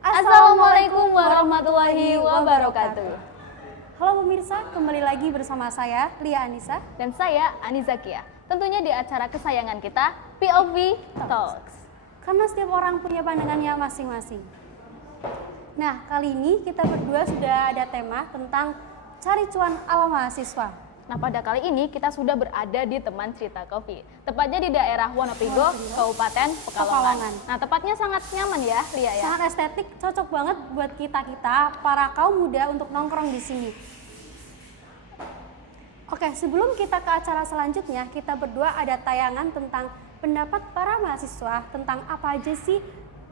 Assalamualaikum warahmatullahi wabarakatuh. Halo pemirsa, kembali lagi bersama saya Lia Anissa Dan saya Aniza Kia. Tentunya di acara kesayangan kita, POV Talks. Karena setiap orang punya pandangannya masing-masing. Nah, kali ini kita berdua sudah ada tema tentang cari cuan ala mahasiswa. Nah, pada kali ini kita sudah berada di Teman Cerita Kopi, tepatnya di daerah Wonopigo, Kabupaten Pekalongan. Nah, tepatnya sangat nyaman ya, Lia ya. Sangat estetik, cocok banget buat kita para kaum muda untuk nongkrong di sini. Oke, sebelum kita ke acara selanjutnya, kita berdua ada tayangan tentang pendapat para mahasiswa tentang apa aja sih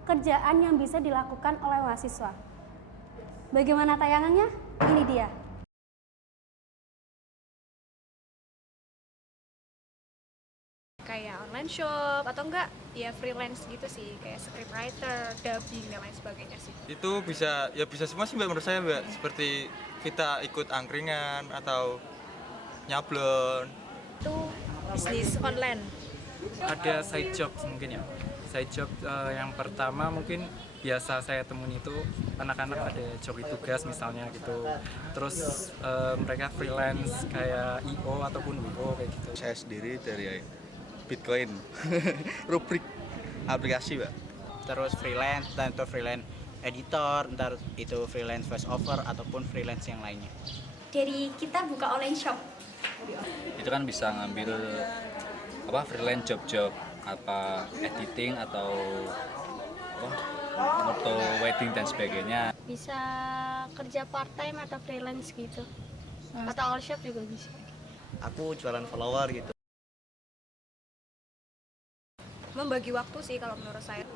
kerjaan yang bisa dilakukan oleh mahasiswa. Bagaimana tayangannya? Ini dia. Kayak online shop atau enggak ya freelance gitu sih, kayak scriptwriter, dubbing dan lain sebagainya sih. Itu bisa semua sih Mbak, menurut saya Mbak, seperti kita ikut angkringan atau nyablon. Itu bisnis online. Ada side job mungkin ya. Side job yang pertama mungkin biasa saya temuin itu anak-anak ada curi tugas misalnya gitu. Terus mereka freelance kayak IO ataupun WO kayak gitu. Saya sendiri dari Bitcoin, rubrik aplikasi Mbak. Terus freelance, dan itu freelance editor, ntar itu freelance voice over ataupun freelance yang lainnya. Dari kita buka online shop. Itu kan bisa ngambil freelance job-job apa editing atau foto wedding dan sebagainya. Bisa kerja part time atau freelance gitu. Atau all shop juga bisa. Aku jualan follower gitu. Membagi waktu sih kalau menurut saya.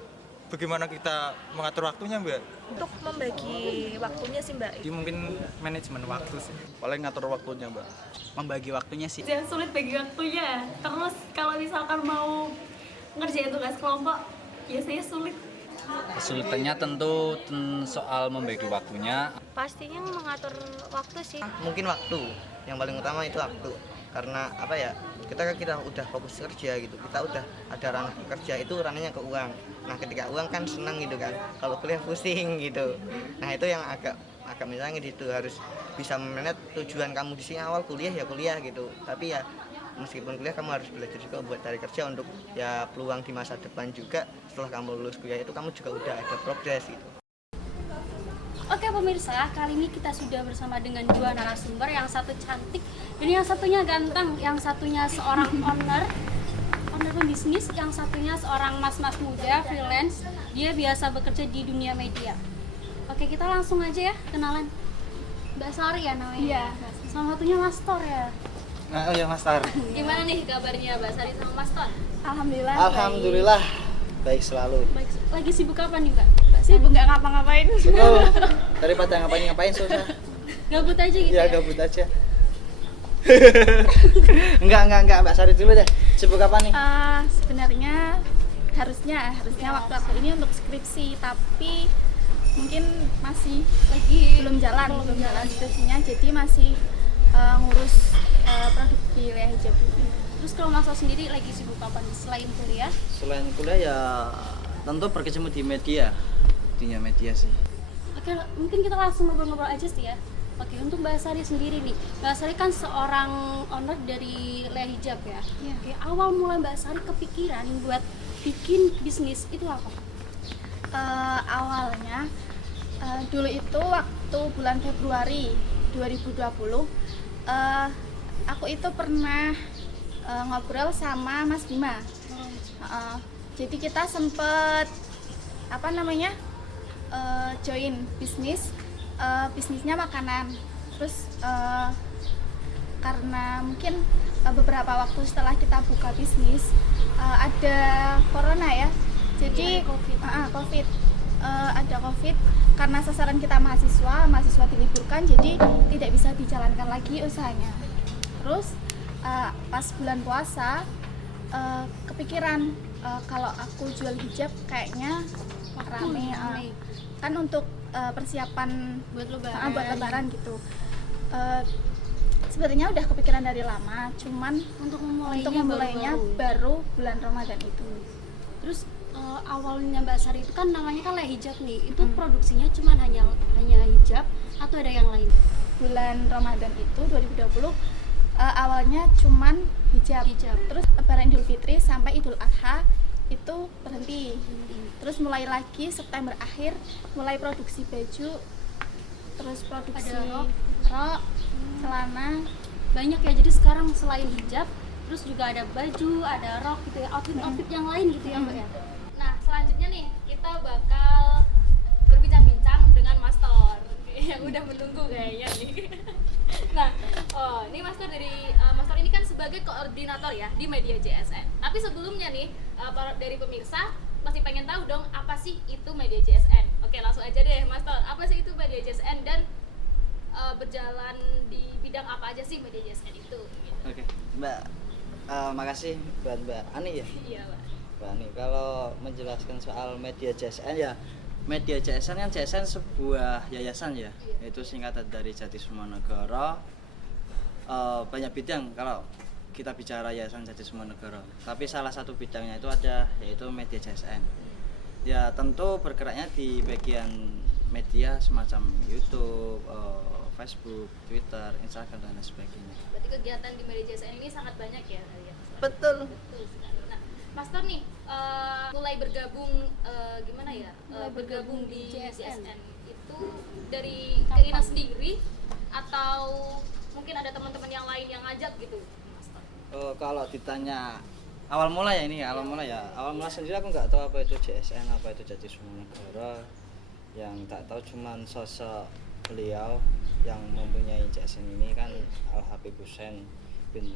Bagaimana kita mengatur waktunya Mbak? Untuk membagi waktunya sih Mbak. Jadi mungkin manajemen waktu sih. Paling ngatur waktunya Mbak. Membagi waktunya sih. Jangan sulit bagi waktunya. Terus kalau misalkan mau ngerjain tugas kelompok, biasanya sulit. Kesulitannya tentu soal membagi waktunya. Pastinya mengatur waktu sih. Mungkin waktu. Yang paling utama itu waktu. Karena kita udah fokus kerja gitu, kita udah ada ranah kerja, itu ranahnya ke uang. Nah ketika uang kan senang gitu kan, kalau kuliah pusing gitu. Nah itu yang agak misalnya gitu, harus bisa memanage tujuan kamu di sini awal kuliah ya kuliah gitu. Tapi ya meskipun kuliah kamu harus belajar juga buat cari kerja untuk ya peluang di masa depan juga. Setelah kamu lulus kuliah itu kamu juga udah ada progres gitu. Oke pemirsa, kali ini kita sudah bersama dengan dua narasumber, yang satu cantik dan yang satunya ganteng, yang satunya seorang owner pembisnis, yang satunya seorang mas-mas muda freelance, dia biasa bekerja di dunia media. Oke, kita langsung aja ya kenalan. Mbak Sari ya namanya? Iya. Salah satunya Mas Tor ya? Oh ya Mas Tar. Gimana nih kabarnya Mbak Sari sama Mas Tor? Alhamdulillah baik selalu. Baik. Lagi sibuk apa nih Mbak? Sibuk nggak ngapa-ngapain. Betul. Daripada ngapain susah. Gabut aja gitu Ya ya? gabut aja. enggak Mbak Sari dulu deh. Sibuk apa nih? Sebenarnya harusnya waktu aku ini untuk skripsi, tapi mungkin masih belum jalan skripsinya, jadi masih ngurus produk di wilayah hijab. Terus kalau Mas Tor sendiri lagi sibuk apa nih selain kuliah? Selain kuliah ya tentu berkecimpung di media. Dunia media sih. Oke, mungkin kita langsung ngobrol-ngobrol aja sih ya. Oke, untuk Mbak Sari sendiri nih, Mbak Sari kan seorang owner dari wilayah hijab ya. Iya. Oke, awal mulai Mbak Sari kepikiran buat bikin bisnis itu apa? Awalnya dulu itu waktu bulan Februari 2020 aku itu pernah ngobrol sama Mas Bima. Jadi kita sempet join bisnisnya makanan. Terus karena mungkin beberapa waktu setelah kita buka bisnis ada corona ya, jadi COVID. Ada COVID, karena sasaran kita mahasiswa diliburkan, jadi tidak bisa dijalankan lagi usahanya. Terus pas bulan puasa kepikiran kalau aku jual hijab kayaknya rame. Kan untuk persiapan buat lebaran gitu. Sebenarnya udah kepikiran dari lama, cuman untuk memulainya baru bulan Ramadan itu. Terus awalnya Mbak Sari itu kan namanya kan Le Hijab nih. Itu produksinya cuma hanya hijab atau ada yang lain? Bulan Ramadan itu 2020 awalnya cuman hijab. Terus Lebaran Idul Fitri sampai Idul Adha itu berhenti. Terus mulai lagi September akhir mulai produksi baju, terus produksi rok, celana. Banyak ya, jadi sekarang selain hijab terus juga ada baju, ada rok gitu ya, outfit yang lain gitu ya Mbak ya. Nah, selanjutnya nih kita bakal berbincang-bincang dengan Master yang udah menunggu kayaknya nih. Nah, ini Master Master ini kan sebagai koordinator ya di Media JSN. Tapi sebelumnya nih dari pemirsa masih pengen tahu dong apa sih itu Media JSN. Oke, langsung aja deh Master. Apa sih itu Media JSN dan berjalan di bidang apa aja sih Media JSN itu? Oke, Mbak, makasih buat Mbak Ani ya. Iya, Mbak. Mbak Ani, kalau menjelaskan soal Media JSN ya, Media JSN kan JSN sebuah yayasan ya, yaitu singkatan dari Jatisuma Negara. Banyak bidang kalau kita bicara Yayasan Jatisuma Negara, tapi salah satu bidangnya itu ada yaitu Media JSN. Ya tentu bergeraknya di bagian media semacam YouTube, Facebook, Twitter, Instagram dan lain sebagainya. Berarti kegiatan di Media JSN ini sangat banyak ya? Betul. Betul sekali. Nah, Master nih mulai bergabung gimana ya? Bergabung di JSN itu dari keinginan sendiri atau mungkin ada teman-teman yang lain yang ngajak gitu, Master? Kalau ditanya awal mula ya ini, awal mula sendiri aku nggak tahu apa itu JSN, apa itu Jatisuma Negara. Yang tak tahu cuman sosok beliau yang mempunyai JSN ini kan Al Habib Hussein bin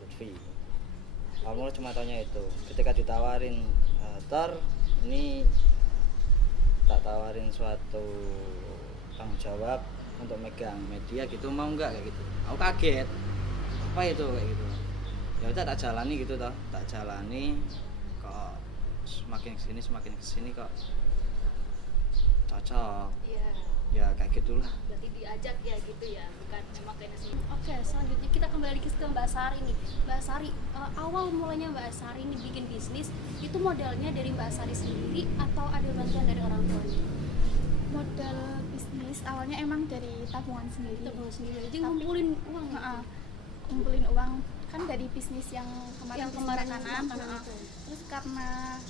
Lutfi. Awal mula cuma taunya itu. Ketika ditawarin ini tak tawarin suatu tanggung jawab untuk megang media gitu, mau nggak kayak gitu. Aku kaget, apa itu kayak gitu. Ya udah tak jalani gitu toh, tak jalani. Kok semakin kesini kok cocok. Iya. Ya kayak gitulah. Berarti diajak ya gitu ya, bukan memang kayaknya sendiri. Oke, selanjutnya kita kembali lagi ke Mbak Sari nih. Mbak Sari, awal mulanya Mbak Sari ini bikin bisnis itu modalnya dari Mbak Sari sendiri atau ada bantuan dari orang tuanya? Modal bisnis awalnya emang dari tabungan sendiri. Tabungan sendiri. Jadi ngumpulin uang. Ngumpulin uang kan dari bisnis yang kemarin makanan itu. Terus karena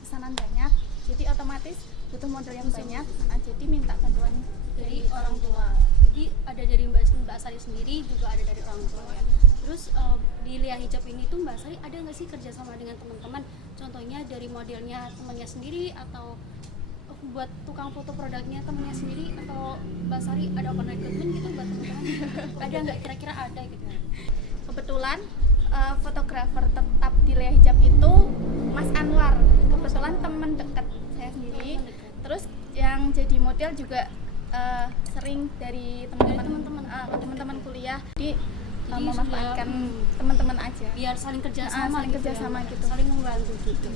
pesanan banyak, jadi otomatis butuh modal yang banyak. Jadi minta bantuan dari orang tua. Jadi ada dari Mbak Sari sendiri, juga ada dari orang tua ya. Terus di Lia Hijab ini tuh Mbak Sari ada nggak sih kerjasama dengan teman-teman? Contohnya dari modelnya temannya sendiri atau buat tukang foto produknya temennya sendiri, atau Mbak Sari ada open recruitment gitu buat teman-teman? Ada nggak, kira-kira ada gitu? Kebetulan fotografer tetap di Lia Hijab itu Mas Anwar. Kebetulan teman dekat saya sendiri. Terus yang jadi model juga sering dari teman-teman kuliah. Jadi memanfaatkan teman-teman aja. Biar saling kerjasama, saling kerjasama gitu. Saling membantu gitu.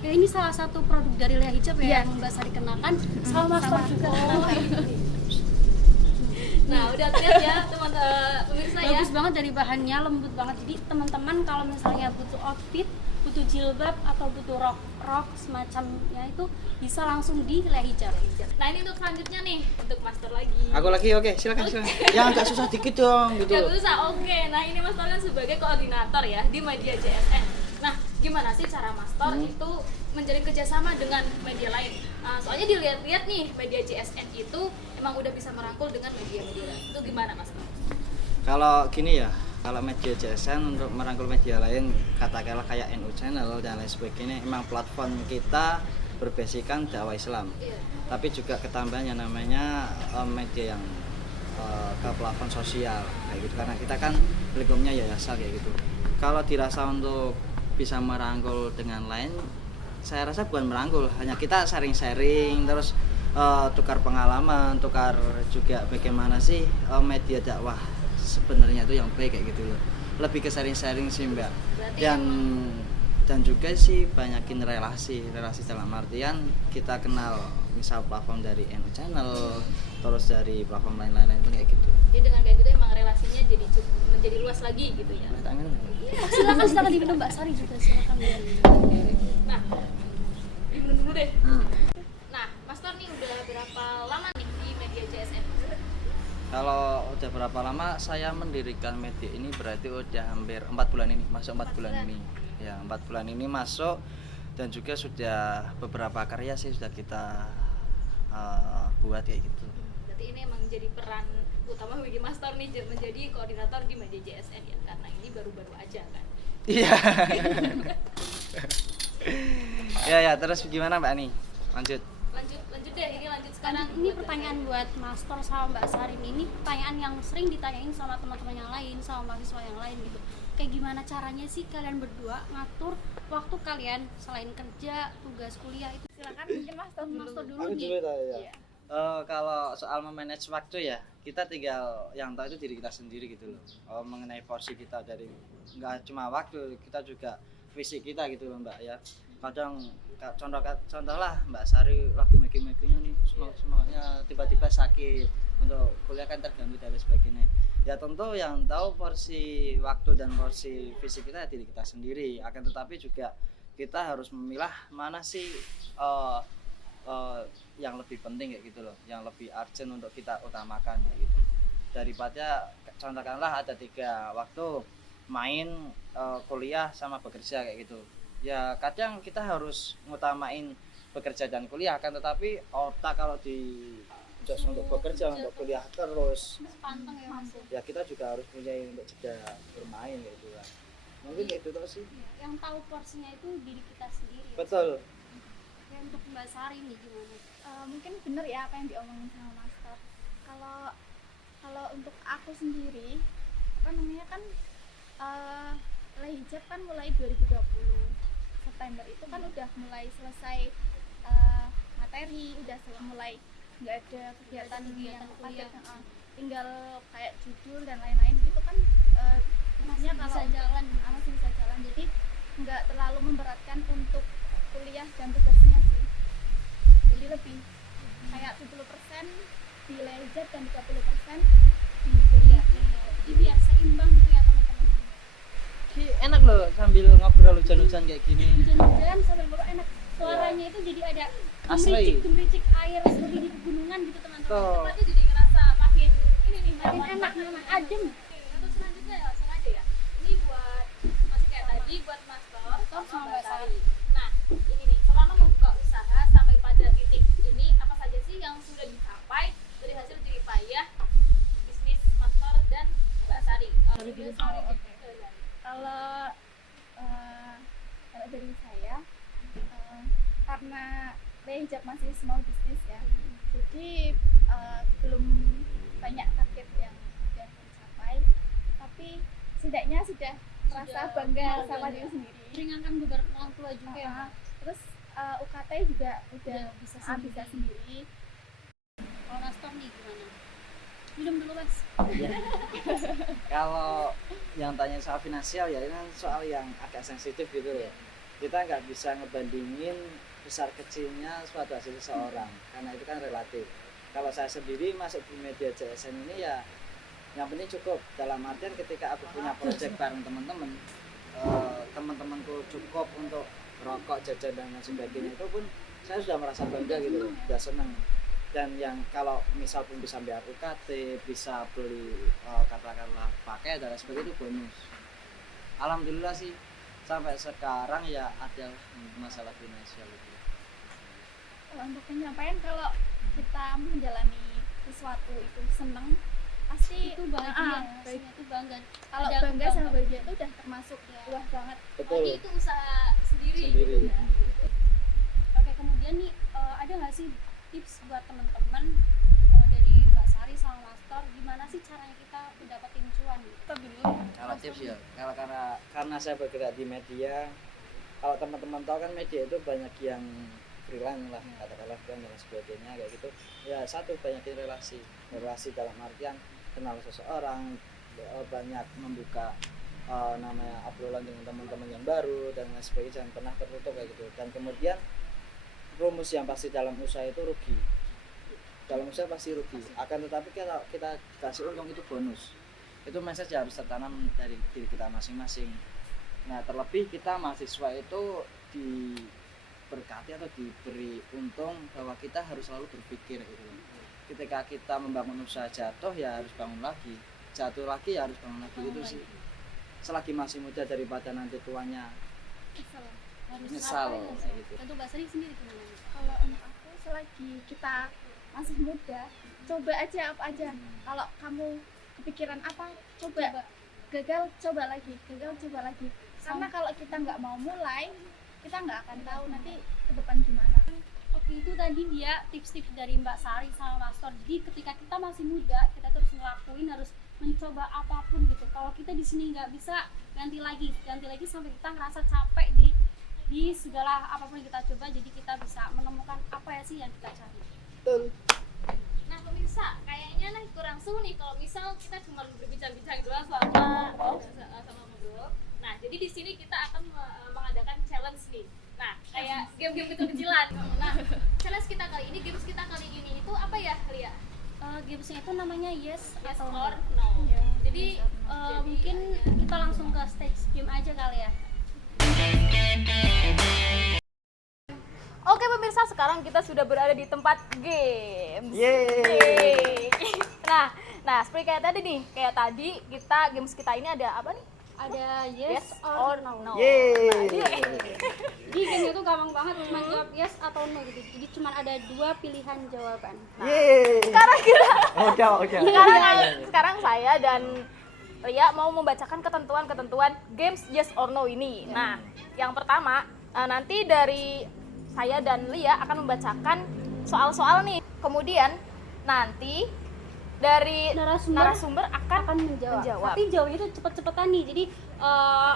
Ya, ini salah satu produk dari Lia Hijab ya, yang Mbak Sari kenakan sama Master juga. Nah, udah terlihat ya pemirsa ya. Bagus banget dari bahannya, lembut banget. Jadi teman-teman kalau misalnya butuh outfit, butuh jilbab atau butuh rok semacamnya itu bisa langsung di Lia Hijab. Nah, ini untuk selanjutnya nih, untuk Master lagi. Aku lagi, oke, silakan. Yang agak susah dikit dong gitu. Gak susah, oke. Nah, ini Master kan sebagai koordinator ya di Media JSN. Nah, gimana sih cara Master itu menjalin kerjasama dengan media lain? Soalnya dilihat-lihat nih, Media JSN itu emang udah bisa merangkul dengan media-media lain. Itu gimana Master? Kalau gini ya, kalau Media JSN untuk merangkul media lain, katakanlah kayak NU Channel dan lain sebagainya, emang platform kita berbasiskan dakwah Islam. Tapi juga ketambahan yang namanya media yang ke platform sosial kayak gitu, karena kita kan lingkupnya yayasan kayak gitu. Kalau dirasa untuk bisa merangkul dengan lain, saya rasa bukan merangkul, hanya kita sharing-sharing, terus tukar pengalaman, tukar juga bagaimana sih media dakwah sebenarnya itu yang baik kayak gitu loh. Lebih ke sharing-sharing sih Mbak. Dan juga sih banyakin relasi dalam artian kita kenal misal platform dari NU Channel, terus dari platform lain-lain itu kayak gitu. Jadi dengan kayak gitu emang relasinya jadi menjadi luas lagi gitu ya. Silakan diminum Mbak Sari juga, silakan. Nah, Sudah berapa lama saya mendirikan media ini? Berarti udah hampir 4 bulan ini, masuk 4 bulan ini. Ya, 4 bulan ini masuk, dan juga sudah beberapa karya sih sudah kita buat kayak gitu. Berarti ini emang jadi peran utama bagi Master nih menjadi koordinator di media JSN ya, karena ini baru-baru aja kan. Iya. Ya, terus gimana Mbak nih? Lanjut Lanjut deh, ini lanjut sekarang. Ini pertanyaan buat Master sama Mbak Sarin. Ini pertanyaan yang sering ditanyain sama teman-teman yang lain, sama mahasiswa yang lain gitu. Kayak gimana caranya sih kalian berdua ngatur waktu kalian selain kerja, tugas kuliah itu? Silakan mungkin Master dulu. Iya. Kalau soal memanage waktu ya, kita tinggal yang tahu itu diri kita sendiri gitu loh. Mengenai porsi kita dari nggak cuma waktu, kita juga fisik kita gitu loh Mbak ya. Kadang contoh lah Mbak Sari lagi making-makingnya nih, semangatnya tiba-tiba sakit, untuk kuliah kan terganggu dan lain sebagainya. Ya tentu yang tahu porsi waktu dan porsi fisik kita diri kita sendiri. Akan tetapi juga kita harus memilah mana sih yang lebih penting kayak gitu loh, yang lebih urgent untuk kita utamakan kayak gitu. Daripada contohkanlah ada 3 waktu, main, kuliah sama bekerja kayak gitu. Ya kadang kita harus ngutamain bekerja dan kuliah, kan tetapi otak kalau di just untuk bekerja, untuk kuliah terus, Panteng ya Mas. ya kita juga harus punya untuk jeda bermain kayak gitu kan. Mungkin kayak gitu sih. Yang tahu porsinya itu diri kita sendiri. Betul. Ya, untuk Mbak Sari nih gimana? Mungkin bener ya apa yang diomongin sama Master. Kalau untuk aku sendiri, apa namanya kan hijab kan mulai 2020 September itu kan udah mulai selesai materi, udah mulai nggak ada kegiatan yang kuliah. Tinggal kayak judul dan lain-lain gitu kan, maksudnya kalau bisa jalan. masih bisa jalan, jadi nggak terlalu memberatkan untuk kuliah dan tugasnya sih. Jadi lebih kayak 70% di hijab dan 30% di kuliah. Jadi biar seimbang gitu ya teman-teman. Enak loh sambil ngobrol hujan-hujan kayak gini. Hujan-hujan sambil ngobrol enak. Suaranya itu jadi ada Asli. gemericik air seperti di pegunungan gitu teman-teman. Tuh. Berarti jadi ngerasa makin ini nih, Makin enak, makin adem. Untuk selanjutnya ya langsung aja ya. Ini buat masih kayak tadi buat Master sama Mbak Sari. Nah, ini nih, selama membuka usaha sampai pada titik ini, apa saja sih yang sudah dicapai dari hasil jerih payah bisnis Master dan Mbak Sari? Kalau dari saya, karena hijab masih small business ya, jadi belum banyak target yang sudah tercapai, tapi setidaknya sudah merasa bangga sama diri sendiri. Meringankan beban orang tua juga ya. Terus UKT juga udah bisa sendiri. Kalau Nastor nih gimana? Minum dulu Mas. Kalau yang tanya soal finansial ya, ini kan soal yang agak sensitif gitu loh. Kita nggak bisa ngebandingin besar kecilnya suatu hasil seseorang, karena itu kan relatif. Kalau saya sendiri masuk di media JSN ini ya, yang penting cukup. Dalam artian ketika aku punya proyek bareng teman-teman, teman-temanku cukup untuk rokok, jajan dan lain sebagainya, itu pun saya sudah merasa bangga gitu loh, sudah senang. Dan yang kalau misal pun bisa bayar UKT, bisa beli katakanlah pakai dan lain sebagainya, itu bonus. Alhamdulillah sih sampai sekarang ya ada masalah finansial itu. Untuk penyampaian, kalau kita menjalani sesuatu itu seneng, pasti Itu bahagia, rasanya itu bangga. kalau Ada bangga sama bahagia itu udah termasuk wah banget. Lagi itu usaha sendiri. Sendiri. Oke, kemudian nih ada nggak sih tips buat teman-teman dari Mbak Sari sama Master, gimana sih caranya kita dapetin cuan? Kita dulu. Kalau tips ya, karena saya bergerak di media, kalau teman-teman tahu kan media itu banyak yang freelance lah, katakanlah dan sebagainya kayak gitu. Ya satu, banyakin relasi dalam artian kenal seseorang, banyak membuka namanya obrolan dengan teman-teman yang baru dan lain sebagainya, jangan pernah tertutup kayak gitu. Dan kemudian rumus yang pasti dalam usaha itu rugi. Dalam usaha pasti rugi. Akan tetapi kalau kita kasih untung itu bonus. Itu message harus tertanam dari diri kita masing-masing. Nah, terlebih kita mahasiswa itu diberkati atau diberi untung bahwa kita harus selalu berpikir gitu. ketika kita membangun usaha jatuh ya harus bangun lagi, jatuh lagi ya harus bangun lagi. Itu sih selagi masih muda daripada nanti tuanya nyesal kayak gitu. Untuk Mbak Sari sendiri gimana? Kalau untuk aku selagi kita masih muda, coba aja apa aja. Kalau kamu kepikiran apa, coba. Gagal coba lagi, karena kalau kita nggak mau mulai, kita nggak akan tahu nanti ke depan gimana. Oke, itu tadi dia tips-tips dari Mbak Sari sama Mas Tor. Jadi ketika kita masih muda, kita terus ngelakuin, harus mencoba apapun gitu. Kalau kita di sini nggak bisa, ganti lagi sampai kita ngerasa capek di segala apapun yang kita coba. Jadi kita bisa menemukan apa ya sih yang kita cari. Betul. Nah pemirsa, kayaknya nih kurang seru nih kalau misal kita cuma berbincang-bincang doang sama ngobrol. Nah jadi di sini kita akan mengadakan challenge nih. Nah kayak game-game kecil-kecilan. Nah challenge kita kali ini, games kita kali ini itu apa ya, Lia? Gamesnya itu namanya yes atau Or no. no. Jadi mungkin kita langsung ke stage game aja kali ya. Oke pemirsa, sekarang kita sudah berada di tempat games. Yeay. Nah seperti kayak tadi games kita ini ada apa nih? Ada Yes yes or or no. no. Yeay. Jadi game itu gampang banget, cuma jawab yes atau no gitu. Jadi cuma ada 2 pilihan jawaban. Yeay. Sekarang kita Oke. sekarang saya dan Ria mau membacakan ketentuan games yes or no ini. Nah, yang pertama nanti dari saya dan Lia akan membacakan soal-soal nih. Kemudian nanti dari narasumber akan menjawab. Tapi jawabnya itu cepet-cepetan nih. Jadi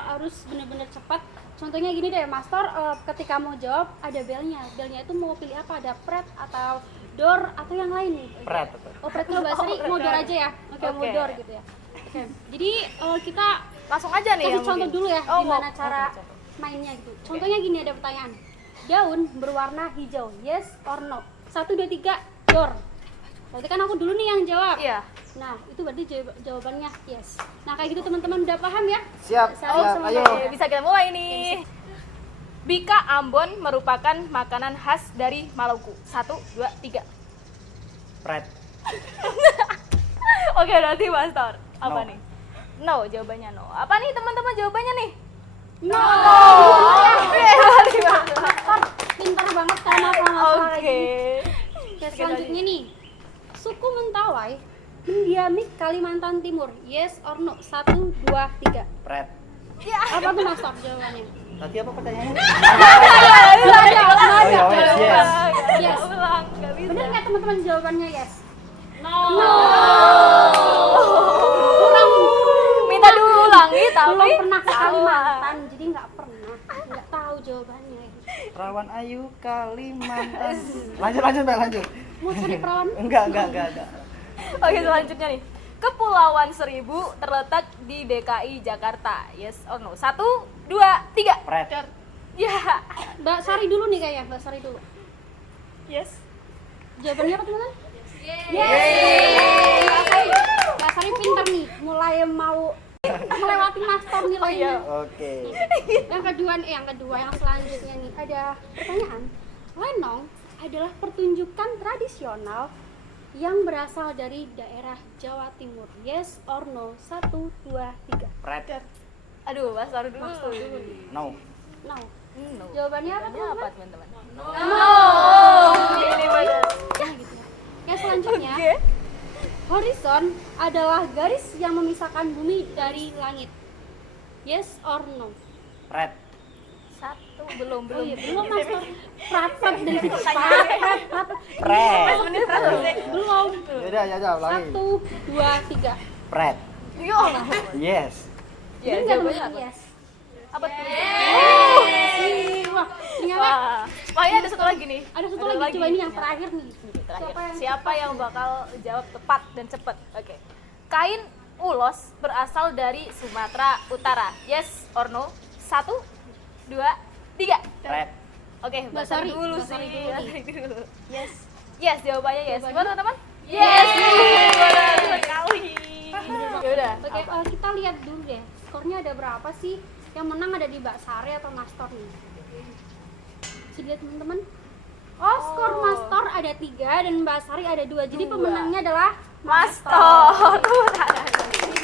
harus benar-benar cepat. Contohnya gini deh, Master, ketika mau jawab ada belnya. Belnya itu mau pilih apa? Ada pret atau door atau yang lain nih? Pret. Oh, pret kalau Mbak Sari mau door aja ya. Oke, mau door gitu ya. Oke. Jadi kita Langsung aja nih. kasih yang contoh mungkin. dulu ya, Oh, gimana mau- cara oke, contoh. mainnya gitu. Contohnya gini, ada pertanyaan. Daun berwarna hijau, yes or no? 1, 2, 3, door. Berarti kan aku dulu nih yang jawab. Iya. Nah, itu berarti jawabannya yes. Nah, kayak gitu teman-teman udah paham ya? Siap. Ayo. Oke, bisa kita mulai nih. Bika Ambon merupakan makanan khas dari Maluku. 1, 2, 3. Pret. Oke, berarti Master. Apa No. nih? No, jawabannya no. Apa nih teman-teman jawabannya nih? No. Oke, berarti Master. Pintar banget sama masalah kayak Oke. gini. Oke, selanjutnya nih. Suku Mentawai mendiami Kalimantan Timur. Yes or no? 1, 2, 3. Pret. Apa tuh Master jawabannya? Tadi apa pertanyaannya? Yes. Yes. Ulang, nggak bisa. Bener nggak teman-teman jawabannya yes? No. Minta diulangi tapi Belum pernah ke salah. Kalimantan, jadi nggak pernah, nggak tahu jawabannya. Perawan Ayu Kalimantan. Lanjut Mbak, lanjut. Mau cari perawan? Enggak. Oke, selanjutnya nih. Kepulauan Seribu terletak di DKI Jakarta. Yes or no? 1, 2, 3. Pret. Ya. Mbak Sari dulu nih kayaknya, Mbak Sari dulu. Yes. Jawabannya apa teman-teman? Yeay. Mbak Sari pinter nih, mulai mau melewati master nilainya. Oke. Yang kedua, yang selanjutnya nih ada pertanyaan. Lenong adalah pertunjukan tradisional yang berasal dari daerah Jawa Timur. Yes or no? 1, 2, 3. Pret. Aduh, Master dulu. No. No. No. Jawabannya apa Jawabannya teman-teman? apa, teman-teman? No. Ini benar. Ya gitu ya. Yang selanjutnya, Oke. horizon adalah garis yang memisahkan bumi dari langit. Yes or no? Pret. 1, belum. Oh iya, belum Master. Prat dari situ. Pret. Belum. Ya, ulangi. 1, 2, 3. Pret. Yo. Yes. Ya, Bener nggak jawabannya teman-teman? apa? Yes. Apa tuh? Wah, ternyata Wah, ini ada satu lagi nih. ada satu lagi. Coba ini yang terakhir nih. Terakhir. Siapa yang bakal jawab tepat dan cepat? Oke. Kain ulos berasal dari Sumatera Utara. Yes or no? 1, 2, 3. Pret. Oke, Mbak Sari dulu Mbak Sari sih. dulu Mbak nih. Sari dulu. Yes. Yes, jawabannya yes. Jawabannya? Gimana teman? Yes. Benar sekali. Ya udah. Oke, kita lihat dulu deh. Skornya ada berapa sih? Yang menang ada di Mbak Sari atau Master nih? Bisa dilihat teman-teman. Oh, skor Master ada ada 3 dan Mbak Sari ada 2. Jadi pemenangnya adalah Master.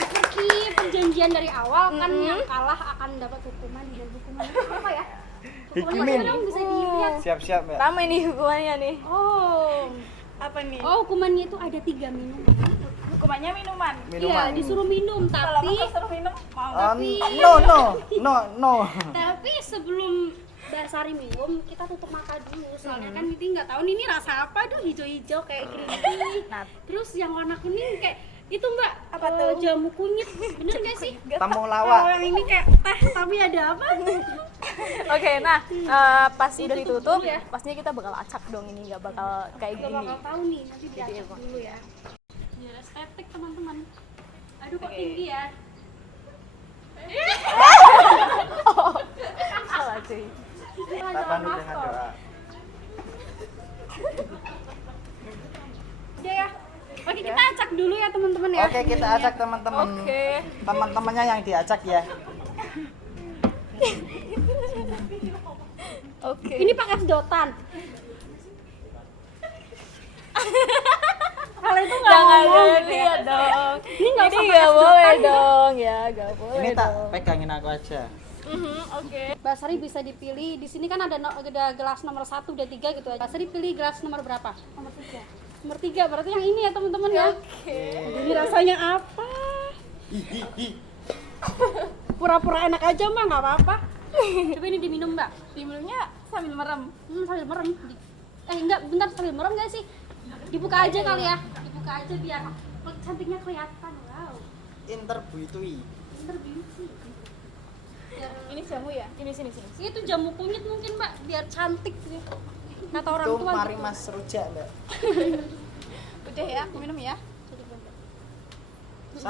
Seperti perjanjian dari awal kan yang kalah akan dapat hukuman dan hukuman itu apa ya? Hukuman dong bisa dilihat. Siap-siap Mbak. Ramai nih hukumannya nih. Oh. Apa nih? Oh, hukumannya itu ada 3 minum. Hukumannya minuman. Iya, disuruh minum Kalau tapi Mas suruh minum mau. No. tapi sebelum Mbak Sari minum, kita tutup mata dulu. Soalnya kan ini nggak tahu nih ini rasa apa, aduh hijau-hijau kayak green tea. Terus yang warna kuning kayak itu Mbak, Apa tuh? jamu kunyit. Bener nggak sih? Temulawak. Kalau yang ini kayak teh tapi ada apa? Oke, nah pas udah Ditutup ditutup, dulu ya. pastinya kita bakal acak dong ini, nggak bakal kayak Nggak gini. bakal tahu nih, nanti diacak dulu ya. Biar estetik teman-teman. Aduh kok Oke. tinggi ya? Salah cuy. Tak pandu dengan doa. Udah ya. Oke, kita acak dulu ya teman-teman ya. Oke, kita acak teman-teman. Oke. Teman-temannya yang diacak ya. Oke. Ini pakai sedotan. Kalau itu nggak Jangan ngomong. lihat dong. Ini nggak usah nggak pakai boleh sedotan. dong ya, nggak boleh. Ini tak dong. pegangin aku aja. Oke. Mbak Sari bisa dipilih. Di sini kan ada gelas nomor 1 dan 3 gitu aja. Mbak Sari pilih gelas nomor berapa? Nomor 3. Nomor 3 berarti yang ini ya teman-teman ya. Oke. Ini rasanya apa? Pura-pura enak aja Mbak, nggak apa-apa. Coba ini diminum Mbak. Diminumnya sambil merem. Sambil merem. Enggak, bentar sambil merem nggak sih? Dibuka aja kali ya. Dibuka aja biar cantiknya kelihatan. Wow. Interbuitui. Terbiusi. Ini jamu ya? Ini sini. Itu jamu kunyit mungkin Mbak, biar cantik sih. Kata orang Itu tua mari gitu. mas rujak Mbak. Udah ya, aku minum ya. 1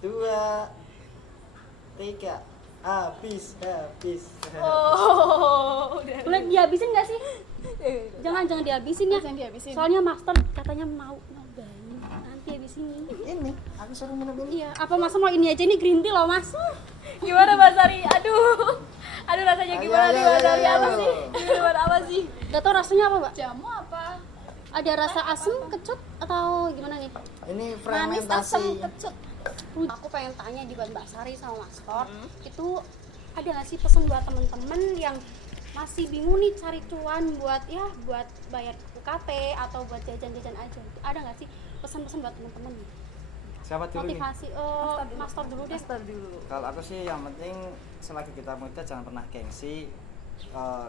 2 3 habis. Oh, udah. Boleh dihabisin nggak sih? Jangan dihabisin ya. Jangan dihabisin. Soalnya master katanya mau nyobain. Nanti habis ini. Ini aku suruh minum ini. Iya, apa Mas mau ini aja, ini green tea loh Mas. Gimana Mbak Sari? Aduh rasanya gimana nih Mbak Sari? Apa ayo. sih? Gimana apa sih? Gak tau rasanya apa Mbak? Jamu apa? Ada rasa asam, kecut, atau gimana nih? Ini Manis, asam, fermentasi. kecut. Aku pengen tanya di Mbak Sari sama Mas Tor, itu ada nggak sih pesan buat temen-temen yang masih bingung nih cari cuan buat bayar UKT atau buat jajan-jajan aja? Ada nggak sih pesan-pesan buat temen-temen nih? Siapa dulu nih? Motivasi, Mas Tor dulu deh. Kalau aku sih yang penting selagi kita muda jangan pernah gengsi.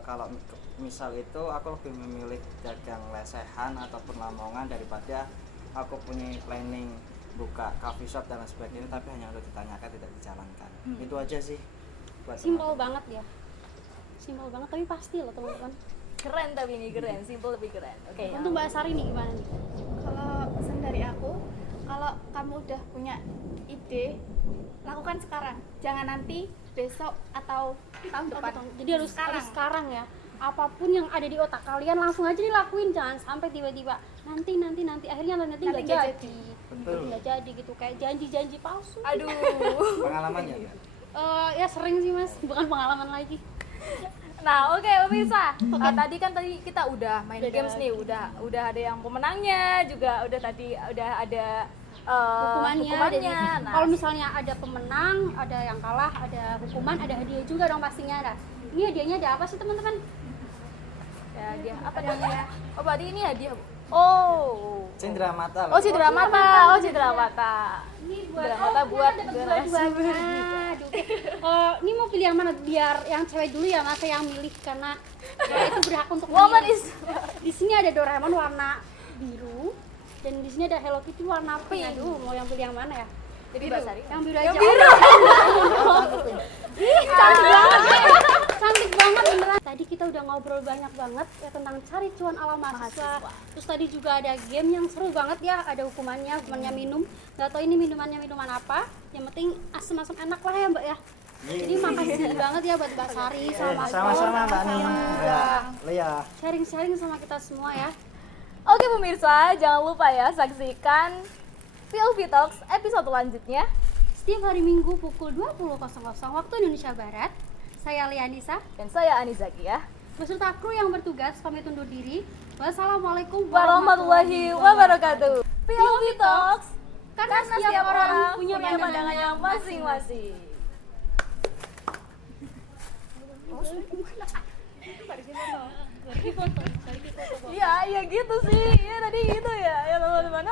Kalau misal itu aku lebih memilih dagang lesehan ataupun lamongan daripada aku punya planning buka coffee shop dan lain sebagainya, tapi hanya untuk ditanyakan tidak dijalankan. Itu aja sih buat Simpel banget ya, simpel banget tapi pasti loh teman-teman. Keren tapi ini keren, simple tapi keren. Oke. Untuk Mbak Sari nih gimana nih? Kalau pesan dari aku, kalau kamu udah punya ide, lakukan sekarang. Jangan nanti besok atau tahun depan. Jadi harus sekarang ya. Apapun yang ada di otak kalian langsung aja dilakuin, jangan sampai tiba-tiba nanti akhirnya nanti nggak jadi. Betul. Nggak jadi gitu, kayak janji palsu. Aduh. Pengalamannya ya. Ya sering sih Mas, bukan pengalaman lagi. Nah, oke pemirsa. Tadi kita udah main games nih, udah ada yang pemenangnya, juga udah ada hukumannya. Nah, Kalau misalnya ada pemenang, ada yang kalah, ada hukuman, ada hadiah juga dong pastinya. Nah, ini hadiahnya ada apa sih teman-teman? ya dia apa namanya? Oh, berarti ini hadiah. Oh. Cindera mata. Oh, cindera mata. Ini Cindera mata buat dua-duanya. Aduh, oke. Ini mau pilih yang mana? Biar yang cewek dulu ya Mas yang milih karena itu berhak untuk Woman milih. is Di sini ada Doraemon warna biru dan di sini ada Hello Kitty warna pink. Aduh, mau yang pilih yang mana ya? jadi Mbak Sari. Yang biru aja. Ih, cantik banget. Cantik banget beneran. Tadi kita udah ngobrol banyak banget ya tentang cari cuan ala mahasiswa. Terus tadi juga ada game yang seru banget ya, ada hukumannya minum. Gak tau ini minuman apa. Yang penting asem-asem enak lah ya Mbak ya. Jadi makasih banget ya buat Mbak Sari sama Mas Sama-sama Tor, Mbak Ning, Mbak Lea. sharing-sharing sama kita semua ya. Oke pemirsa, jangan lupa ya saksikan POV Talks episode selanjutnya. Setiap hari Minggu pukul 20.00 waktu Indonesia Barat. Saya Lianisa Dan saya Ani Zakia. beserta kru yang bertugas pamit undur diri. Wassalamualaikum Warahmatullahi wabarakatuh. POV Talks, Karena setiap orang punya pandangannya masing-masing. Iya gitu sih. Iya tadi gitu ya. Ya teman-teman.